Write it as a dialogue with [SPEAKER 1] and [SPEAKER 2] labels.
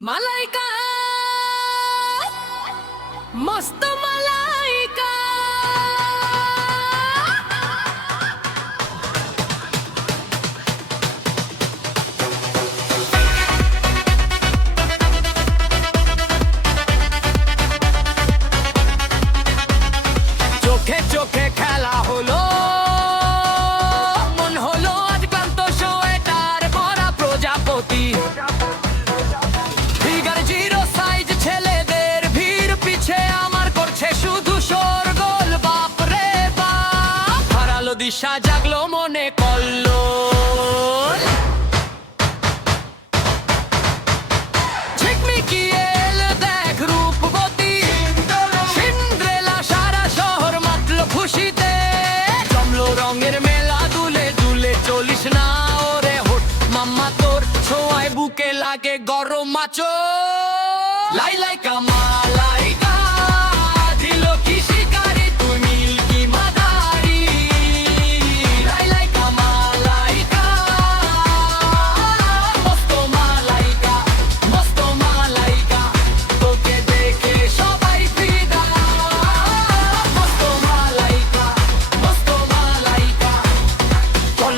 [SPEAKER 1] मलायका मस्त मला দিশা জাগলো, মনে করল। রঙের মেলা, দুলে দুলে চলিস মাম্মা তোর ছোঁয়ায় বুকে লাগে গরম মাচো লাই লাই কামা